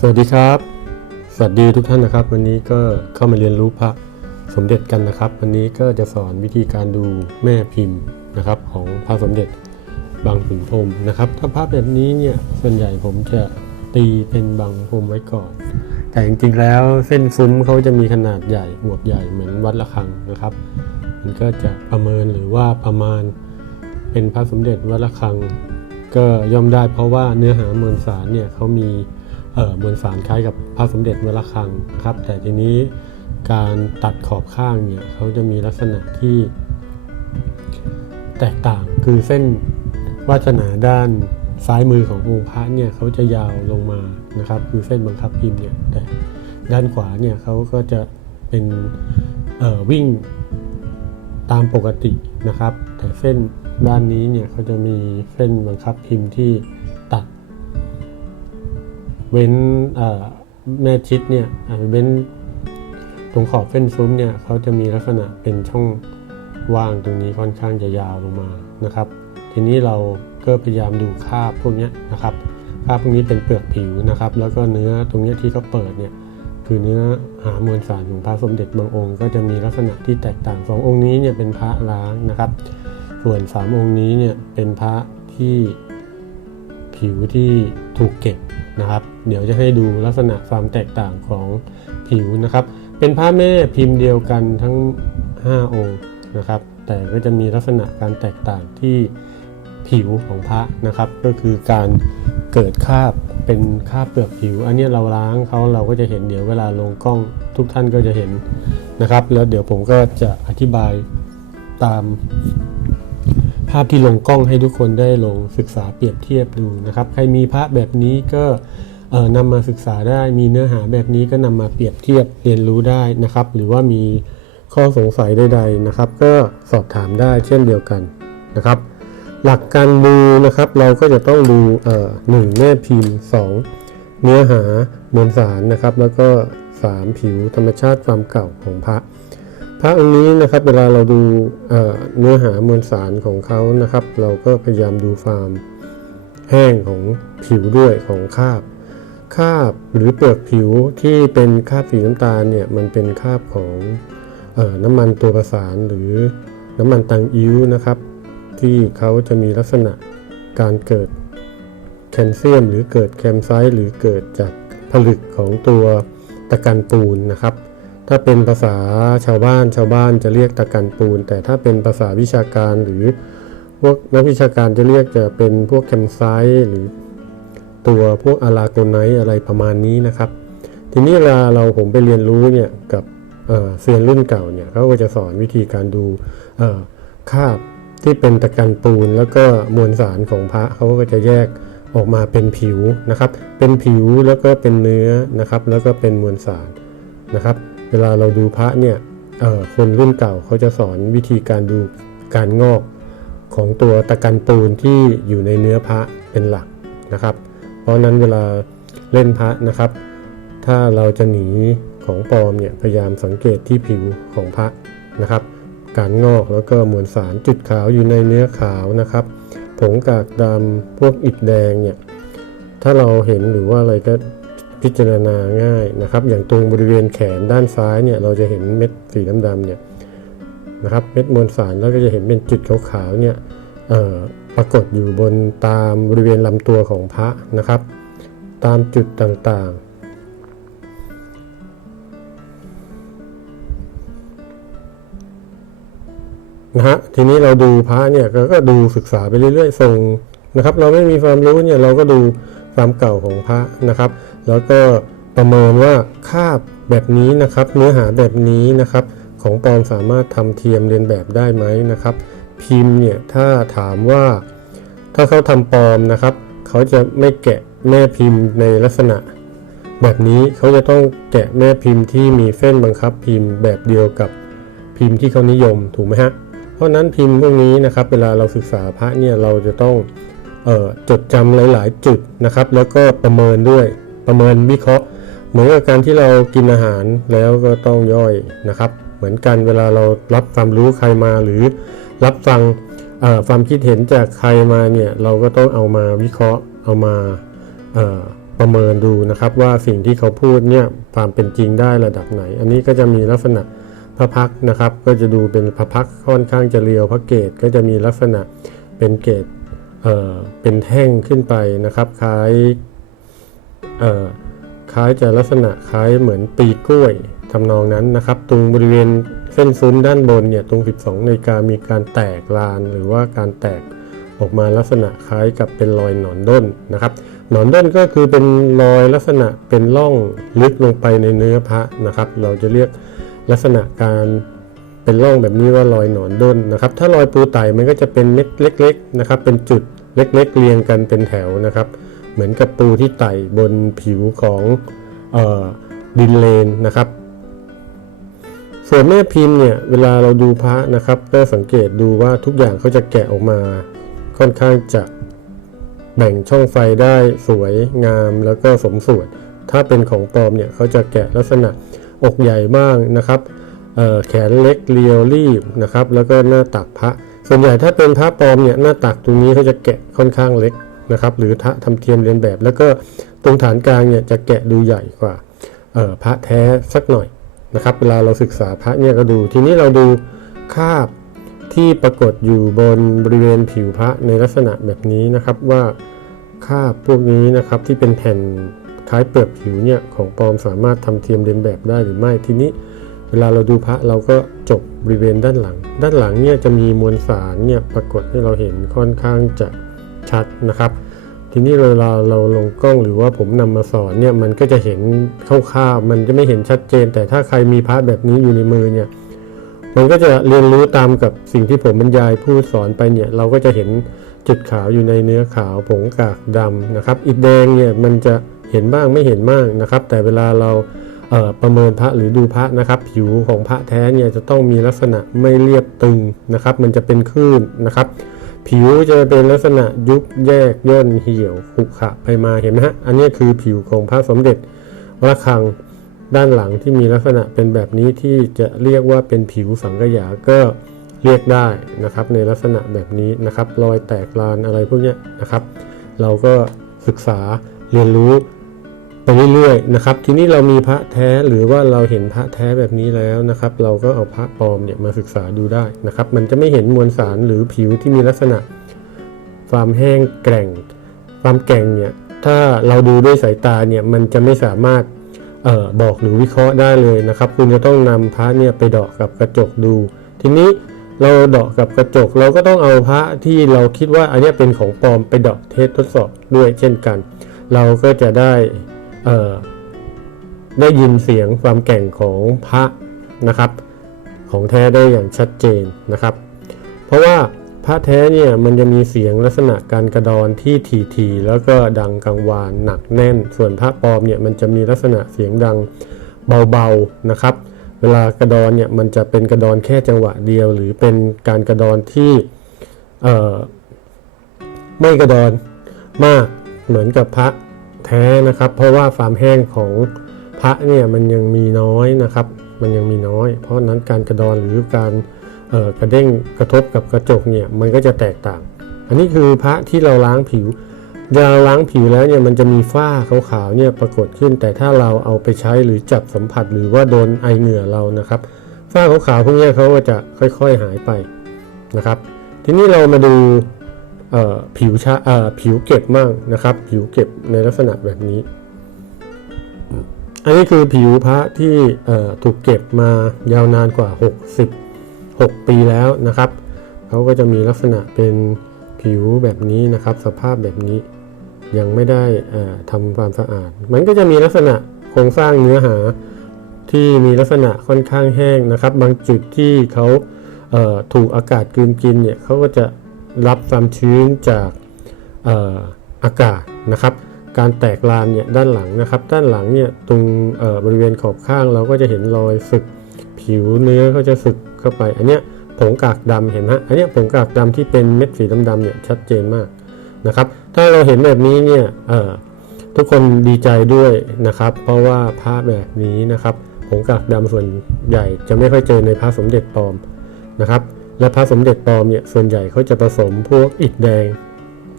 สวัสดีครับ สวัสดีทุกท่านนะครับ วันนี้ก็เข้ามาเรียนรู้พระสมเด็จกันนะครับ วันนี้ก็จะสอนวิธีการดูแม่พิมพ์นะครับของพระสมเด็จบางขุนพรมนะครับ ถ้าพระแบบนี้เนี่ยส่วนใหญ่ผมจะตีเป็นบางพรมไว้ก่อน แต่จริงๆแล้วเส้นซุ้มเขาจะมีขนาดใหญ่อวบใหญ่เหมือนวัดระฆังนะครับ มันก็จะประเมินหรือว่าประมาณเป็นพระสมเด็จวัดระฆัง ก็ย่อมได้เพราะว่าเนื้อหามวลสารเนี่ยเขามี มวลสารคล้ายกับพระสมเด็จวัดระฆังครับ แต่ทีนี้การตัดขอบข้างเนี่ยเขาจะมีลักษณะที่แตกต่างคือเส้นวาสนาด้านซ้ายมือขององค์พระเนี่ยเขาจะยาวลงมานะครับ คือเส้นบังคับพิมพ์เนี่ยแต่ด้านขวาเนี่ยเขาก็จะเป็นวิ่งตามปกตินะครับ แต่เส้นด้านนี้เนี่ยเขาจะมีเส้นบังคับพิมพ์ที่ เว้นแม่ชิดเนี่ยเว้นตรงขอบเส้นซุ้มเนี่ยเขาจะมีลักษณะเป็นช่องว่างตรงนี้ค่อนข้างจะยาวลงมานะครับ ทีนี้เราก็พยายามดูคาบพวกนี้นะครับคาบพวกนี้เป็นเปลือกผิวนะครับ แล้วก็เนื้อตรงนี้ที่เขาเปิดเนี่ยคือเนื้อหามวลสารของพระสมเด็จบางองค์ ก็จะมีลักษณะที่แตกต่างสององค์นี้เนี่ยเป็นพระล้างนะครับ ส่วนสามองค์นี้เนี่ยเป็นพระที่ผิวที่ถูกเก็บ นะครับ เดี๋ยวจะให้ดูลักษณะความแตกต่างของผิวนะครับ เป็นพระแม่พิมพ์เดียวกันทั้ง 5 องค์นะครับ แต่ก็จะมีลักษณะการแตกต่างที่ผิวของพระนะครับ ก็คือการเกิดคราบเป็นคราบเปลือกผิว อันนี้เราล้างเขาเราก็จะเห็นเดี๋ยวเวลาลงกล้องทุกท่านก็จะเห็นนะครับ แล้วเดี๋ยวผมก็จะอธิบายตาม ภาพที่ลงกล้องให้ทุกคนได้ลงศึกษาเปรียบเทียบดูนะครับ ใครมีพระแบบนี้ก็เออนำมาศึกษาได้ มีเนื้อหาแบบนี้ก็นำมาเปรียบเทียบเรียนรู้ได้นะครับ หรือว่ามีข้อสงสัยใดๆนะครับ ก็สอบถามได้เช่นเดียวกันนะครับ หลักการดูนะครับ เราก็จะต้องดูเอ่อหนึ่งแม่พิมพ์สองเนื้อหามวลสารนะครับ แล้วก็สามผิวธรรมชาติความเก่าของพระ พระองค์นี้นะครับเวลาเราดูเนื้อหามวลสารของเขานะครับ เราก็พยายามดูความแห้งของผิวด้วยของคราบคราบหรือเปลือกผิวที่เป็นคราบสีน้ำตาลเนี่ยมันเป็นคราบของออน้ำมันตัวประสานหรือน้ำมันตังอิ้วนะครับ ที่เขาจะมีลักษณะการเกิดแคลเซียม หรือเกิดแคมไซต์หรือเกิดจากผลึกของตัวตะกันปูนนะครับ ถ้าเป็นภาษาชาวบ้านชาวบ้านจะเรียกตะกันปูน แต่ถ้าเป็นภาษาวิชาการหรือพวกนักวิชาการจะเรียกจะเป็นพวกแคมไซต์หรือตัวพวกอะลาโกไนท์อะไรประมาณนี้นะครับ ทีนี้เวลาเราผมไปเรียนรู้เนี่ยกับเซียนรุ่นเก่าเนี่ยเขาก็จะสอนวิธีการดูคาบที่เป็นตะกันปูน แล้วก็มวลสารของพระเขาก็จะแยกออกมาเป็นผิวนะครับ เป็นผิวแล้วก็เป็นเนื้อนะครับ แล้วก็เป็นมวลสารนะครับ เวลาเราดูพระเนี่ยคนรุ่นเก่าเขาจะสอนวิธีการดูการงอกของตัวตะกันปูนที่อยู่ในเนื้อพระเป็นหลักนะครับ เพราะนั้นเวลาเล่นพระนะครับ ถ้าเราจะหนีของปลอมเนี่ยพยายามสังเกตที่ผิวของพระนะครับ การงอกแล้วก็มวลสารจุดขาวอยู่ในเนื้อขาวนะครับ ผงกากดำพวกอิฐแดงเนี่ยถ้าเราเห็นหรือว่าอะไรก็ พิจารณาง่ายนะครับ อย่างตรงบริเวณแขนด้านซ้ายเนี่ยเราจะเห็นเม็ดสีดำๆเนี่ยนะครับเม็ดมวลสารแล้วก็จะเห็นเป็นจุดขาวๆเนี่ยปรากฏอยู่บนตามบริเวณลำตัวของพระนะครับ ตามจุดต่างๆนะฮะทีนี้เราดูพระเนี่ยกก็ดูศึกษาไปเรื่อยๆส่งนะครับ เราไม่มีความรู้เนี่ยเราก็ดูความเก่าของพระนะครับ แล้วก็ประเมินว่าคาบแบบนี้นะครับ เนื้อหาแบบนี้นะครับ ของปลอมสามารถทำเทียมเรียนแบบได้ไหมนะครับ พิมพ์เนี่ยถ้าถามว่า ถ้าเขาทำปลอมนะครับ เขาจะไม่แกะแม่พิมพ์ในลักษณะ แบบนี้เขาจะต้องแกะแม่พิมพ์ที่มีเส้นบังคับพิมพ์แบบเดียวกับพิมพ์ที่เขานิยมถูกไหมฮะเพราะนั้นพิมพ์พวกนี้นะครับ เวลาเราศึกษาพระเนี่ยเราจะต้องจดจำหลาย ๆ จุดนะครับ แล้วก็ประเมินด้วย ประเมินวิเคราะห์ เหมือนกับการที่เรากินอาหารแล้วก็ต้องย่อยนะครับ เหมือนกันเวลาเรารับความรู้ใครมาหรือรับฟังความคิดเห็นจากใครมาเนี่ยเราก็ต้องเอามาวิเคราะห์เอามาประเมินดูนะครับว่าสิ่งที่เขาพูดเนี่ยความเป็นจริงได้ระดับไหน อันนี้ก็จะมีลักษณะพระพักนะครับ ก็จะดูเป็นพระพักค่อนข้างจะเรียวพระเกตก็จะมีลักษณะเป็นเกตเเป็นแท่งขึ้นไปนะครับคล้าย คล้ายจะลักษณะคล้ายเหมือนปีกล้วยทำนองนั้นนะครับ ตรงบริเวณเส้นซุ้มด้านบนเนี่ยตรง 12นาฬิกามีการแตกลานหรือว่าการแตกออกมาลักษณะคล้ายกับเป็นรอยหนอนด้นนะครับ หนอนด้นก็คือเป็นรอยลักษณะเป็นร่องลึกลงไปในเนื้อพระนะครับ เราจะเรียกลักษณะการเป็นร่องแบบนี้ว่ารอยหนอนด้นนะครับ ถ้ารอยปูไตมันก็จะเป็นเม็ดเล็ก ๆนะครับ เป็นจุดเล็ก ๆ เรียงกันเป็นแถวนะครับ เหมือนกับปูที่ไต่บนผิวของออดินเลนนะครับ ส่วนแม่พิมพ์เนี่ยเวลาเราดูพระนะครับก็สังเกตดูว่าทุกอย่างเขาจะแกะออกมา ค่อนข้างจะแบ่งช่องไฟได้สวยงามแล้วก็สมส่วน ถ้าเป็นของปลอมเนี่ยเขาจะแกะลักษณะอกใหญ่บ้างนะครับแขนเล็กเรียวรีบนะครับ แล้วก็หน้าตักพระ ส่วนใหญ่ถ้าเป็นพระปลอมเนี่ยหน้าตักตรงนี้เขาจะแกะค่อนข้างเล็ก นะครับหรือทะทำเทียมเรียนแบบ แล้วก็ตรงฐานกลางเนี่ยจะแกะดูใหญ่กว่าพระแท้สักหน่อยนะครับเวลาเราศึกษาพระเนี่ยก็ดูทีนี้เราดูคาบที่ปรากฏอยู่บนบริเวณผิวพระในลักษณะแบบนี้นะครับว่าคาบพวกนี้นะครับที่เป็นแผ่นคล้ายเปลือกผิวเนี่ยของปลอมสามารถทำเทียมเลียนแบบได้หรือไม่ทีนี้ เวลาเราดูพระเราก็จบบริเวณด้านหลัง ด้านหลังเนี่ยจะมีมวลสารเนี่ยปรากฏให้เราเห็นค่อนข้างจะ ชัดนะครับ ทีนี้เวลาเราลงกล้องหรือว่าผมนำมาสอนเนี่ยมันก็จะเห็นคร่าวๆมันจะไม่เห็นชัดเจน แต่ถ้าใครมีพระแบบนี้อยู่ในมือเนี่ยมันก็จะเรียนรู้ตามกับสิ่งที่ผมบรรยายพูดสอนไปเนี่ยเราก็จะเห็นจุดขาวอยู่ในเนื้อขาวผงกากดำนะครับอิฐแดงเนี่ยมันจะเห็นบ้างไม่เห็นมากนะครับ แต่เวลาเราเออประเมินพระหรือดูพระนะครับ ผิวของพระแท้เนี่ยจะต้องมีลักษณะไม่เรียบตึงนะครับ มันจะเป็นคลื่นนะครับ ผิวจะเป็นลักษณะยุบแยกย่นเหี่ยวขุขะไปมาเห็นไหมฮะอันนี้คือผิวของพระสมเด็จวัดระฆังด้านหลังที่มีลักษณะเป็นแบบนี้ที่จะเรียกว่าเป็นผิวสังกะหยาก็เรียกได้นะครับ ในลักษณะแบบนี้นะครับ รอยแตกลานอะไรพวกนี้นะครับ เราก็ศึกษาเรียนรู้ ไปเรื่อยๆนะครับ ทีนี้เรามีพระแท้หรือว่าเราเห็นพระแท้แบบนี้แล้วนะครับ เราก็เอาพระปลอมเนี่ยมาศึกษาดูได้นะครับ มันจะไม่เห็นมวลสารหรือผิวที่มีลักษณะความแห้งแกร่ง ความแกร่งเนี่ยถ้าเราดูด้วยสายตาเนี่ยมันจะไม่สามารถเอ่อบอกหรือวิเคราะห์ได้เลยนะครับ คุณจะต้องนำพระเนี่ยไปเดาะกับกระจกดู ทีนี้เราเดาะกับกระจกเราก็ต้องเอาพระที่เราคิดว่าอันนี้เป็นของปลอมไปเดาะเทสทดสอบด้วยเช่นกัน เราก็จะได้ ได้ยินเสียงความแก่งของพระนะครับ ของแท้ได้อย่างชัดเจนนะครับ เพราะว่าพระแท้เนี่ยมันจะมีเสียงลักษณะการกระดอนที่ถี่ๆแล้วก็ดังกังวานหนักแน่น ส่วนพระปลอมเนี่ยมันจะมีลักษณะเสียงดังเบาๆนะครับ เวลากระดอนเนี่ยมันจะเป็นกระดอนแค่จังหวะเดียว หรือเป็นการกระดอนที่ไม่กระดอนมากเหมือนกับพระ แท้นะครับ เพราะว่าความแห้งของพระเนี่ยมันยังมีน้อยนะครับ มันยังมีน้อย เพราะนั้นการกระดอนหรือการกระเด้งกระทบกับกระจกเนี่ยมันก็จะแตกต่าง อันนี้คือพระที่เราล้างผิวเวลาเราล้างผิวแล้วเนี่ยมันจะมีฝ้าขาวๆเนี่ยปรากฏขึ้น แต่ถ้าเราเอาไปใช้หรือจับสัมผัสหรือว่าโดนไอเหงื่อเรานะครับฝ้าขาวๆพวกนี้เขาก็จะค่อยๆหายไปนะครับ ทีนี้เรามาดู ผิวชาเอ่อผิวเก็บมั่งนะครับ ผิวเก็บในลักษณะแบบนี้ อันนี้คือผิวพระที่ถูกเก็บมายาวนานกว่า 66 ปีแล้วนะครับเขาก็จะมีลักษณะเป็นผิวแบบนี้นะครับ สภาพแบบนี้ยังไม่ได้ทำความสะอาด มันก็จะมีลักษณะโครงสร้างเนื้อหาที่มีลักษณะค่อนข้างแห้งนะครับ บางจุดที่เขาถูกอากาศกลืนกินเนี่ยเขาก็จะ รับความชื้นจากเอ่อากาศนะครับ การแตกลานเนี่ยด้านหลังนะครับ ด้านหลังเนี่ยตรงบริเวณขอบข้างเราก็จะเห็นรอยสึกผิวเนื้อก็จะสึกเข้าไป อันเนี้ยผงกากดำเห็นไหมอันเนี้ยผงกากดำที่เป็นเม็ดสีดำๆเนี่ยชัดเจนมากนะครับ ถ้าเราเห็นแบบนี้เนี่ยทุกคนดีใจด้วยนะครับ เพราะว่าผ้าแบบนี้นะครับผงกากดำส่วนใหญ่จะไม่ค่อยเจอในพระสมเด็จปลอมนะครับ และพระสมเด็จปลอมเนี่ยส่วนใหญ่เขาจะผสมพวกอิฐแดง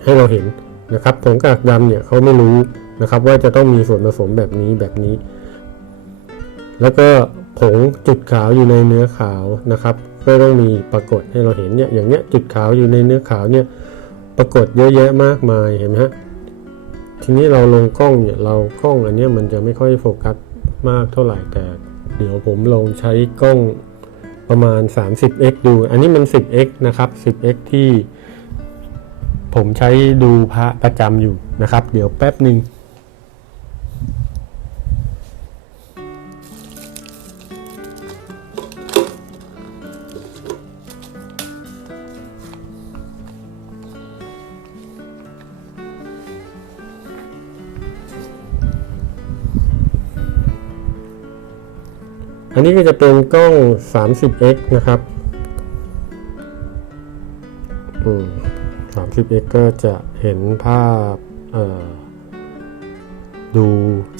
ให้เราเห็นนะครับผงกากดำเนี่ยเขาไม่รู้นะครับว่าจะต้องมีส่วนผสมแบบนี้แบบนี้ แล้วก็ผงจุดขาวอยู่ในเนื้อขาวนะครับก็ต้องมีปรากฏให้เราเห็นเนี่ยอย่างเนี้ยจุดขาวอยู่ในเนื้อขาวเนี่ยปรากฏเยอะแยะมากมายเห็นไหมฮะทีนี้เราลงกล้องเนี่ยเรากล้องอันนี้มันจะไม่ค่อยโฟกัสมากเท่าไหร่แต่ เดี๋ยวผมลองใช้กล้อง ประมาณ 30x ดู อันนี้มัน 10x นะครับ 10x ที่ผมใช้ดูพระประจำอยู่นะครับ เดี๋ยวแป๊บหนึ่ง อันนี้ก็จะเป็นกล้อง 30x นะครับ อืม 30x ก็จะเห็นภาพเอ่อดู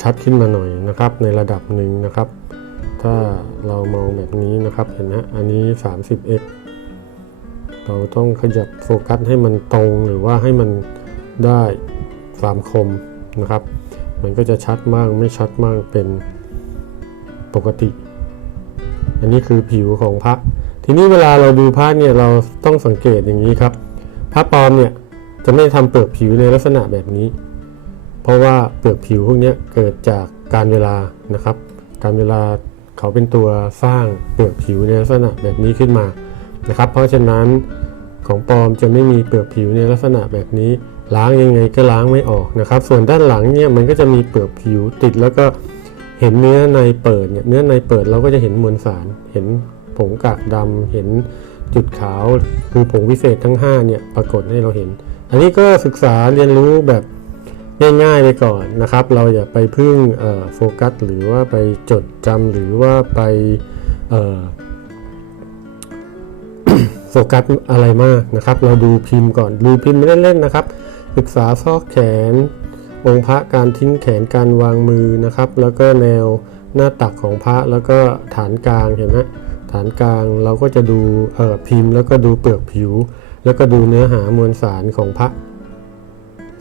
ชัดขึ้นมาหน่อยนะครับ ในระดับหนึ่งนะครับ ถ้าเรามองแบบนี้นะครับเห็นนะอันนี้ 30x เราต้องขยับโฟกัสให้มันตรงหรือว่าให้มันได้ความคมนะครับ มันก็จะชัดมากไม่ชัดมากเป็นปกติ อันนี้คือผิวของพระ ทีนี้เวลาเราดูพระเนี่ยเราต้องสังเกตอย่างนี้ครับ พระปลอมเนี่ยจะไม่ทำเปลือกผิวในลักษณะแบบนี้ เพราะว่าเปลือกผิวพวกนี้เกิดจากการเวลานะครับ การเวลาเขาเป็นตัวสร้างเปลือกผิวในลักษณะแบบนี้ขึ้นมานะครับ เพราะฉะนั้นของปลอมจะไม่มีเปลือกผิวในลักษณะแบบนี้ล้างยังไงก็ล้างไม่ออกนะครับ ส่วนด้านหลังเนี่ยมันก็จะมีเปลือกผิวติดแล้วก็ เห็นเนื้อในเปิดเนี่ยเนื้อในเปิดเราก็จะเห็นมวลสาร เห็นผงกากดำเห็นจุดขาวคือผงวิเศษทั้ง5เนี่ยปรากฏให้เราเห็น อันนี้ก็ศึกษาเรียนรู้แบบง่ายๆไปก่อนนะครับ เราอย่าไปพึ่งโฟกัสหรือว่าไปจดจำหรือว่าไปโฟกัสอะไรมากนะครับ เราดูพิมพ์ก่อนดูพิมพ์ม่เล่นๆนะครับ ศึกษาซอกแขน องค์พระการทิ้งแขนการวางมือนะครับ แล้วก็แนวหน้าตักของพระแล้วก็ฐานกลางเห็นไหมฐานกลางเราก็จะดูเอ่อพิมพ์ แล้วก็ดูเปลือกผิว แล้วก็ดูเนื้อหามวลสารของพระ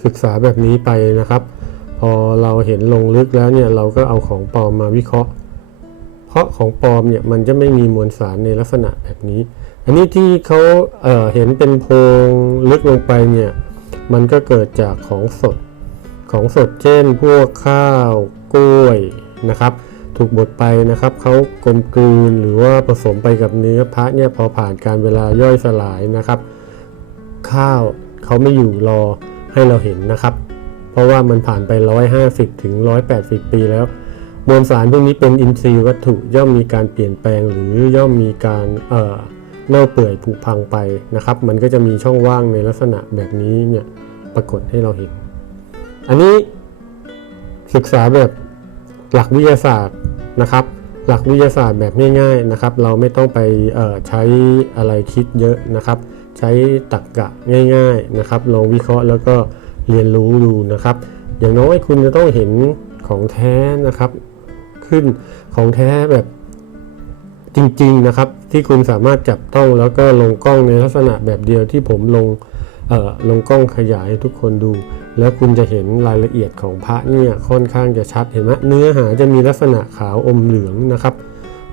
ศึกษาแบบนี้ไปนะครับ พอเราเห็นลงลึกแล้วเนี่ยเราก็เอาของปลอมมาวิเคราะห์ เพราะของปลอมเนี่ยมันจะไม่มีมวลสารในลักษณะแบบนี้ อันนี้ที่เขาเอ่อเห็นเป็นโพรงลึกลงไปเนี่ยมันก็เกิดจากของสด ของสดเช่นพวกข้าวกล้วยนะครับ ถูกบดไปนะครับเขากลมกลืนหรือว่าผสมไปกับเนื้อพระเนี่ยพอผ่านการเวลาย่อยสลายนะครับ ข้าวเขาไม่อยู่รอให้เราเห็นนะครับ เพราะว่ามันผ่านไป 150 ถึง 180 ปีแล้ว มวลสารพวกนี้เป็นอินทรีย์วัตถุย่อมมีการเปลี่ยนแปลงหรือย่อมมีการเอ่อเน่าเปื่อยผุพังไปนะครับ มันก็จะมีช่องว่างในลักษณะแบบนี้เนี่ยปรากฏให้เราเห็น อันนี้ศึกษาแบบหลักวิทยาศาสตร์นะครับ หลักวิทยาศาสตร์แบบง่ายๆนะครับ เราไม่ต้องไปใช้อะไรคิดเยอะนะครับ ใช้ตรรกกะง่าย ๆนะครับ ลองวิเคราะห์แล้วก็เรียนรู้ดูนะครับ อย่างน้อยคุณจะต้องเห็นของแท้นะครับ ขึ้นของแท้แบบจริงๆนะครับ ที่คุณสามารถจับต้องแล้วก็ลงกล้องในลักษณะแบบเดียวที่ผมลงลงกล้องขยายให้ทุกคนดู แล้วคุณจะเห็นรายละเอียดของพระเนี่ยค่อนข้างจะชัดเห็นไหมเนื้อหาจะมีลักษณะขาวอมเหลืองนะครับ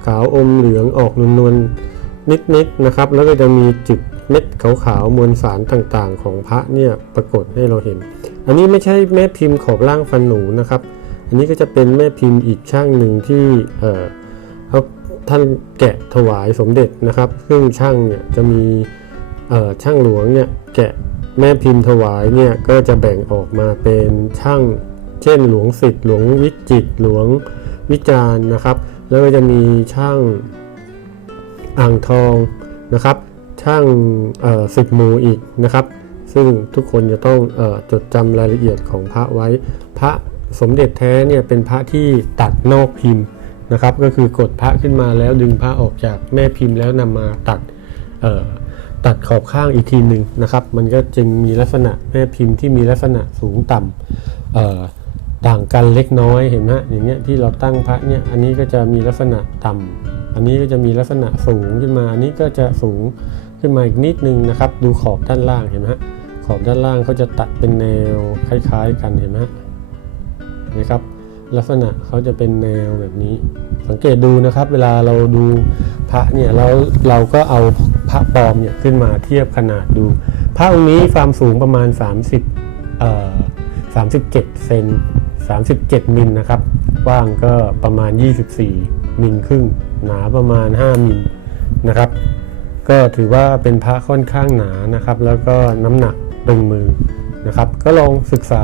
ขาวอมเหลืองออกนวลๆนิดๆนะครับ แล้วก็จะมีจุดเม็ดขาวๆมวลสารต่างๆ ของพระเนี่ยปรากฏให้เราเห็น อันนี้ไม่ใช่แม่พิมพ์ขอบล่างฟันหนูนะครับ อันนี้ก็จะเป็นแม่พิมพ์อีกช่างหนึ่งที่เอ่อเท่านแกะถวายสมเด็จนะครับ ซึ่งช่างเนี่ยจะมีเอ่อช่างหลวงเนี่ยแกะ แม่พิมพ์ถวายเนี่ยก็จะแบ่งออกมาเป็นช่าง เช่นหลวงสิทธิ์หลวงวิจิตหลวงวิจารณ์นะครับ แล้วก็จะมีช่างอ่างทองนะครับ ช่างสิบหมูอีกนะครับ ซึ่งทุกคนจะต้องออจดจำรายละเอียดของพระไว้ พระสมเด็จแท้เนี่ยเป็นพระที่ตัดนอกพิมพ์นะครับ ก็คือกดพระขึ้นมาแล้วดึงพระออกจากแม่พิมพ์แล้วนำมาตัดเตัดขอบข้างอีกทีหนึ่งนะครับ มันก็จึงมีลักษณะแม่พิมพ์ที่มีลักษณะสูงต่ำต่างกันเล็กน้อยเห็นไหมอย่างเงี้ยที่เราตั้งพระเนี่ยอันนี้ก็จะมีลักษณะต่ำอันนี้ก็จะมีลักษณะสูงขึ้นมา อันนี้ก็จะสูงขึ้นมาอีกนิดนึงนะครับ ดูขอบด้านล่างเห็นไหมขอบด้านล่างเขาจะตัดเป็นแนวคล้าย ๆ กันเห็นไหมนะครับ ลักษณะเขาจะเป็นแนวแบบนี้ สังเกตดูนะครับ เวลาเราดูพระเนี่ยแล้วเราก็เอาพระปลอมเนี่ยขึ้นมาเทียบขนาดดู พระองค์นี้ความสูงประมาณ 30เอ่อ37เซน37มิลนะครับกว้างก็ประมาณ 24มิลครึ่ง หนาประมาณ 5มิลนะครับ ก็ถือว่าเป็นพระค่อนข้างหนานะครับ แล้วก็น้ำหนักตึงมือนะครับ ก็ลองศึกษา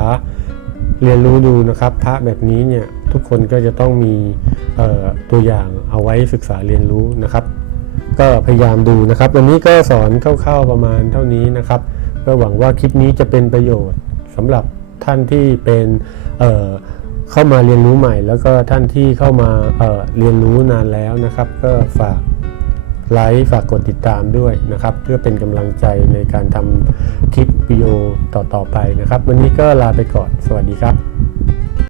เรียนรู้ดูนะครับพระแบบนี้เนี่ยทุกคนก็จะต้องมีตัวอย่างเอาไว้ศึกษาเรียนรู้นะครับ ก็พยายามดูนะครับ วันนี้ก็สอนคร่าวๆประมาณเท่านี้นะครับก็หวังว่าคลิปนี้จะเป็นประโยชน์สำหรับท่านที่เป็นเเข้ามาเรียนรู้ใหม่ แล้วก็ท่านที่เข้ามาเเรียนรู้นานแล้วนะครับ ก็ฝาก ไลค์ฝากกดติดตามด้วยนะครับ เพื่อเป็นกำลังใจในการทำคลิปวิดีโอต่อๆไปนะครับ วันนี้ก็ลาไปก่อน สวัสดีครับ